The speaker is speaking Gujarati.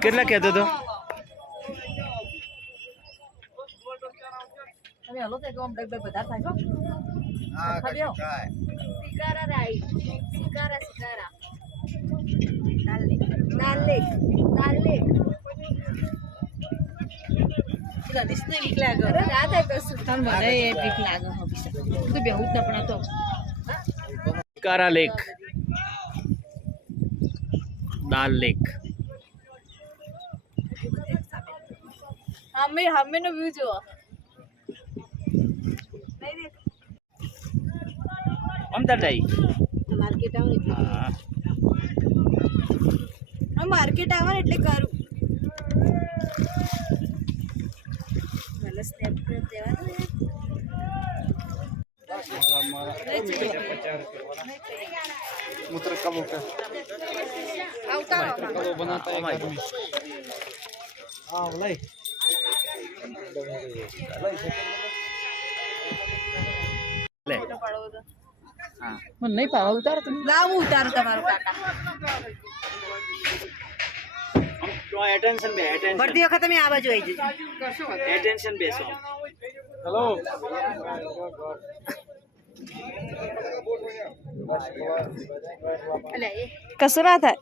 કેટલા કહેતો હતો? હલો તો આમ બધા થાય છો સિકારા રાઈ સિકારા દાલ લેક દિસને વીક લાગે રાત આય તો સુલતાન મને એ વીક લાગે હબી તો બેહુત ન પણ તો સિકારા લેક દાલ લેક हमें नो व्यू जो नहीं देख अंदर जाई मार्केट आवे हम मार्केट आवे એટલે કરું મને સ્નેપ પર દેવાનું मूत्र कब होता है? આવતા कब बनाता है आदमी? हाँ बोला ले हां મને નહીં પાવા ઉતાર તમે લાવ ઉતાર તમારો કાકા તો એટેન્શન બે એટેન્શન ભરતી વખત તમે આ બાજુ આવી જજો એટેન્શન બેસો हेलो અલે કસરા થાય